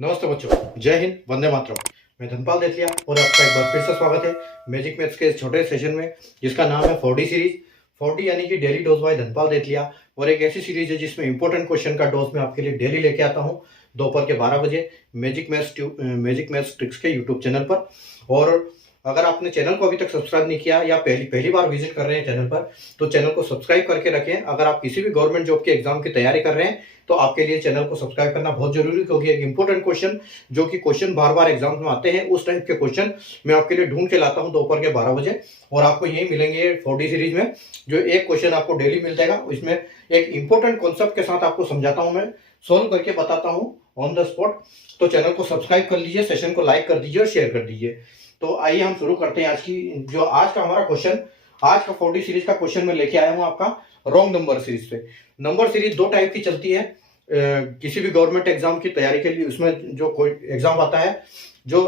नमस्ते बच्चों, जय हिंद, वंदे मातरम। मैं धनपाल देथिया और आपका एक बार फिर से स्वागत है मैजिक मैथ्स के इस छोटे सेशन में जिसका नाम है 4D सीरीज। 4D यानी कि डेली डोज बाय धनपाल देथिया, और एक ऐसी सीरीज है जिसमें इंपॉर्टेंट क्वेश्चन का डोज मैं आपके लिए डेली लेके आता हूँ दोपहर के 12 बजे मैजिक मैथ्स ट्रिक्स के यूट्यूब चैनल पर। और अगर आपने चैनल को अभी तक सब्सक्राइब नहीं किया या पहली पहली बार विजिट कर रहे हैं चैनल पर, तो चैनल को सब्सक्राइब करके रखें। अगर आप किसी भी गवर्नमेंट जॉब के एग्जाम की तैयारी कर रहे हैं तो आपके लिए चैनल को सब्सक्राइब करना बहुत जरूरी है, क्योंकि एक इंपॉर्टेंट क्वेश्चन जो कि क्वेश्चन बार बार एग्जाम में आते हैं उस टाइप के क्वेश्चन मैं आपके लिए ढूंढ के लाता हूं दोपहर के 12 बजे। और आपको यही मिलेंगे 4D सीरीज में, जो एक क्वेश्चन आपको डेली मिल जाएगा। इसमें एक इंपॉर्टेंट कॉन्सेप्ट के साथ आपको समझाता हूं, मैं सोल्व करके बताता हूं ऑन द स्पॉट। तो चैनल को सब्सक्राइब कर लीजिए, सेशन को लाइक कर दीजिए और शेयर कर दीजिए। तो आइए हम शुरू करते हैं आज का हमारा क्वेश्चन। आज का 4D सीरीज का क्वेश्चन मैं लेके आया हूं आपका रॉन्ग नंबर सीरीज पे। नंबर सीरीज दो टाइप की चलती है किसी भी गवर्नमेंट एग्जाम की तैयारी के लिए। उसमें जो कोई एग्जाम आता है, जो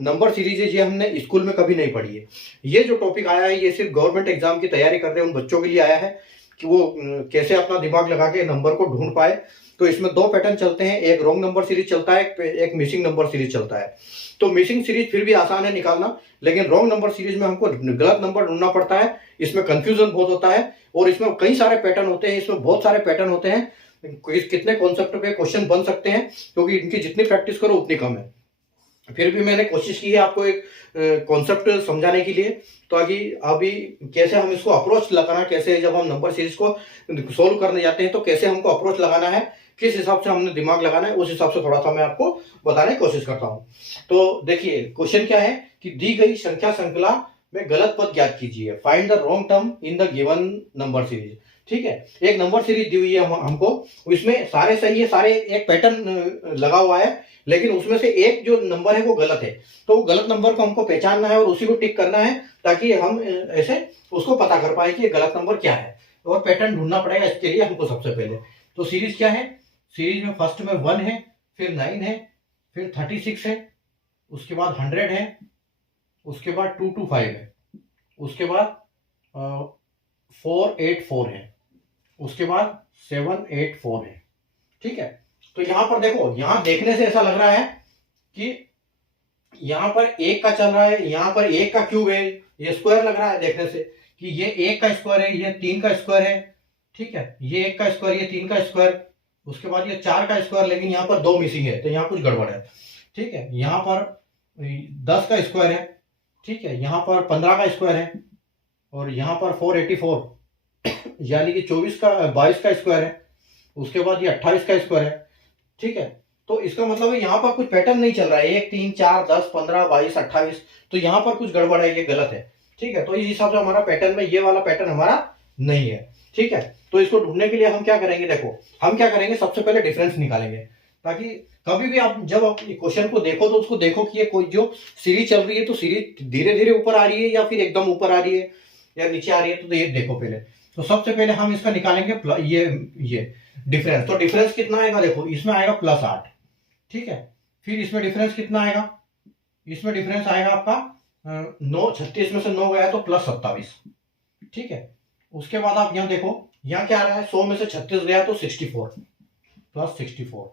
नंबर सीरीज है, ये हमने स्कूल में कभी नहीं पढ़ी है। ये जो टॉपिक आया है ये सिर्फ गवर्नमेंट एग्जाम की तैयारी कर रहे हैं उन बच्चों के लिए आया है कि वो कैसे अपना दिमाग लगा के नंबर को ढूंढ पाए। तो इसमें दो पैटर्न चलते हैं, एक रॉन्ग नंबर सीरीज चलता है, एक मिसिंग नंबर सीरीज चलता है। तो मिसिंग सीरीज फिर भी आसान है निकालना, लेकिन रॉन्ग नंबर सीरीज में हमको गलत नंबर ढूंढना पड़ता है। इसमें कंफ्यूजन बहुत होता है और इसमें कई सारे पैटर्न होते हैं। इसमें बहुत सारे पैटर्न होते हैं, कितने कॉन्सेप्ट पे क्वेश्चन बन सकते हैं, क्योंकि इनकी जितनी प्रैक्टिस करो उतनी कम है। फिर भी मैंने कोशिश की है आपको एक कॉन्सेप्ट समझाने के लिए, ताकि अभी कैसे हम इसको अप्रोच लगाना, कैसे जब हम नंबर सीरीज को सोल्व करने जाते हैं तो कैसे हमको अप्रोच लगाना है, किस हिसाब से हमने दिमाग लगाना है, उस हिसाब से थोड़ा सा मैं आपको बताने की कोशिश करता हूं। तो देखिए क्वेश्चन क्या है कि दी गई संख्या श्रृंखला में गलत पद ज्ञात कीजिए, find the wrong term in the given number series. ठीक है, एक नंबर सीरीज दी हुई है हमको, इसमें सारे सही है, सारे एक पैटर्न लगा हुआ है, लेकिन उसमें से एक जो नंबर है वो गलत है। तो वो गलत नंबर को हमको पहचानना है और उसी को टिक करना है, ताकि हम ऐसे उसको पता कर पाए कि ये गलत नंबर क्या है। और पैटर्न ढूंढना पड़ेगा इसके लिए हमको सबसे पहले। तो सीरीज क्या है, सीरीज में फर्स्ट में 1 है, फिर 9 है, फिर 36 है, उसके बाद 100 है, उसके बाद 225 है, उसके बाद 484 है, उसके बाद 784 है। ठीक है, तो यहां पर देखो, यहां देखने से ऐसा लग रहा है कि यहां पर एक का चल रहा है, यहां पर एक का क्यूब है, ये स्क्वायर लग रहा है देखने से कि ये एक का स्क्वायर है, ये 3 का स्क्वायर है। ठीक है, ये एक का स्क्वायर, ये 3 का स्क्वायर, उसके बाद ये 4 का स्क्वायर, लेकिन यहाँ पर 2 मिसिंग है तो यहाँ कुछ गड़बड़ है। ठीक है, यहाँ पर 10 का स्क्वायर है, ठीक है, यहाँ पर 15 का स्क्वायर है, और यहाँ पर 484 यानी कि 22 का स्क्वायर है, उसके बाद ये 28 का स्क्वायर है। ठीक है, तो इसका मतलब है यहाँ पर कुछ पैटर्न नहीं चल रहा है, 1 3 4 10 15 22 28, तो यहाँ पर कुछ गड़बड़ है, ये गलत है। ठीक है, तो इस हिसाब से हमारा पैटर्न में ये वाला पैटर्न हमारा नहीं है। ठीक है, तो इसको ढूंढने के लिए हम क्या करेंगे, देखो हम क्या करेंगे, सबसे पहले डिफरेंस निकालेंगे, ताकि कभी भी आप जब आप क्वेश्चन को देखो तो उसको देखो कि ये कोई जो सीरीज चल रही है तो सीरीज धीरे धीरे ऊपर आ रही है या फिर एकदम ऊपर आ रही है या नीचे आ रही है, तो ये देखो पहले। तो सबसे पहले हम इसका निकालेंगे ये डिफरेंस। तो डिफरेंस कितना आएगा, देखो इसमें आएगा +8। ठीक है, फिर इसमें डिफरेंस कितना आएगा, इसमें डिफरेंस आएगा आपका 9, 36 में से 9 गया तो +27। ठीक है, उसके बाद आप यहां देखो, यहां क्या आ रहा है, 100 में से 36 गया तो 64 +64।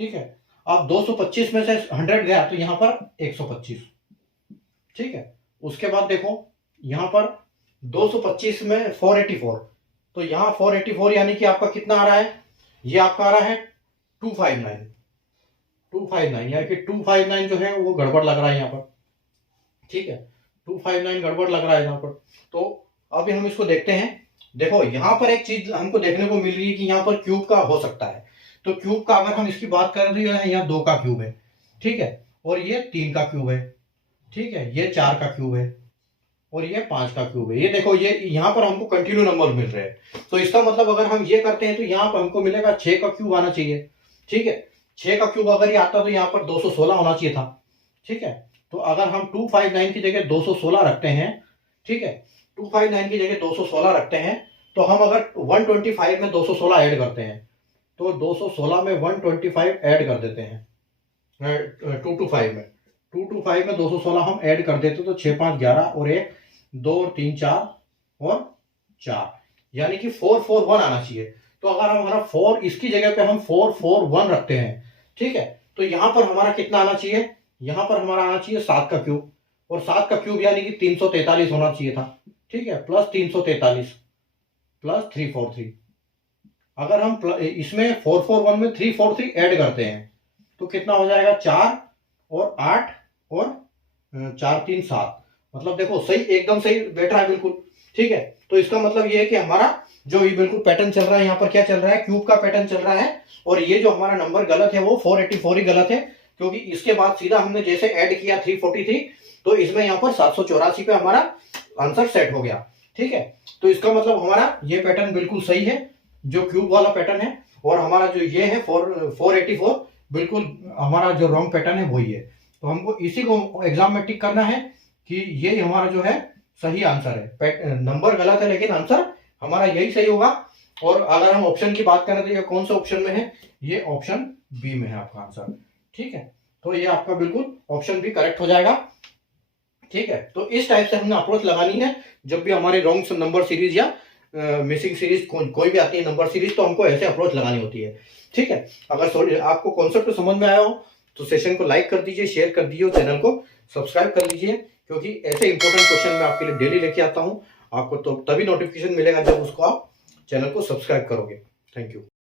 ठीक है, अब 225 में से 100 गया तो यहां पर 125। ठीक है, उसके बाद देखो यहां पर 225 में 484, तो यहां 484 यानी कि आपका कितना आ रहा है, ये आपका आ रहा है 259 यानी कि 259 जो है वो गड़बड़ लग रहा है यहाँ पर। ठीक है, 259 गड़बड़ लग रहा है यहाँ पर। तो अभी हम इसको देखते हैं। देखो यहाँ पर एक चीज हमको देखने को मिल रही है कि यहाँ पर क्यूब का हो सकता है। तो क्यूब का अगर हम इसकी बात कर रहे हैं, यहाँ 2 का क्यूब है, ठीक है, और ये 3 का क्यूब है, ठीक है, ये 4 का क्यूब है, और ये 5 का क्यूब है। ये देखो, ये यहाँ पर हमको कंटिन्यू नंबर मिल रहे हैं। तो इसका मतलब अगर हम ये करते हैं तो यहाँ पर हमको मिलेगा 6 का क्यूब आना चाहिए। ठीक है, 6 का क्यूब अगर ये आता तो यहाँ पर 216 होना चाहिए था। ठीक है, तो अगर हम 259 की जगह 216 रखते हैं, ठीक है, 259 की जगह 216 रखते हैं, तो हम अगर 125 में 216 ऐड करते हैं तो 216 में 125 ऐड कर देते हैं, 225 में 216 हम ऐड कर देते तो 6 5 11 और 1 2 और 3 4 और 4, यानी कि 441 आना चाहिए। तो अगर हम हमारा 4 इसकी जगह पे हम 441 रखते हैं, ठीक है, तो यहाँ पर हमारा कितना आना चाहिए, यहाँ पर हमारा आना चाहिए 7 का क्यूब, और 7 का क्यूब यानी कि 343 होना चाहिए था, ठीक है, प्लस 343 प्लस 343। अगर हम इसमें 441 में 343 ऐड करते हैं तो कितना हो जाएगा, 4 और 8 और 4 3 7, मतलब देखो सही, एकदम सही बैठ रहा है बिल्कुल, ठीक है। तो इसका मतलब ये है कि हमारा जो ये बिल्कुल पैटर्न चल रहा है, यहाँ पर क्या चल रहा है, क्यूब का पैटर्न चल रहा है, और ये जो हमारा नंबर गलत है वो 484 ही गलत है, क्योंकि इसके बाद सीधा हमने जैसे ऐड किया 343, तो इसमें यहाँ पर 784 पे हमारा आंसर सेट हो गया, ठीक है। तो इसका मतलब हमारा ये पैटर्न बिल्कुल सही है, जो क्यूब वाला पैटर्न है, और हमारा जो ये है 484 बिल्कुल हमारा जो रॉन्ग पैटर्न है वही है। तो हमको इसी को एग्जाम में टिक करना है कि ये हमारा जो है सही आंसर है, नंबर गलत है लेकिन आंसर हमारा यही सही होगा। और अगर हम ऑप्शन की बात करें तो ये कौन सा ऑप्शन में है, ये ऑप्शन बी में है आपका आंसर, ठीक है। तो ये आपका बिल्कुल ऑप्शन बी करेक्ट हो जाएगा, ठीक है। तो इस टाइप से हमने अप्रोच लगानी है जब भी हमारे रॉन्ग नंबर सीरीज या मिसिंग सीरीज कोई भी आती है नंबर सीरीज, तो हमको ऐसे अप्रोच लगानी होती है, ठीक है। अगर आपको कॉन्सेप्ट समझ में आया हो तो सेशन को लाइक कर दीजिए, शेयर कर दीजिए, चैनल को सब्सक्राइब कर लीजिए, क्योंकि ऐसे इंपॉर्टेंट क्वेश्चन मैं आपके लिए डेली लेके आता हूं। आपको तो तभी नोटिफिकेशन मिलेगा जब उसको आप चैनल को सब्सक्राइब करोगे। Thank you.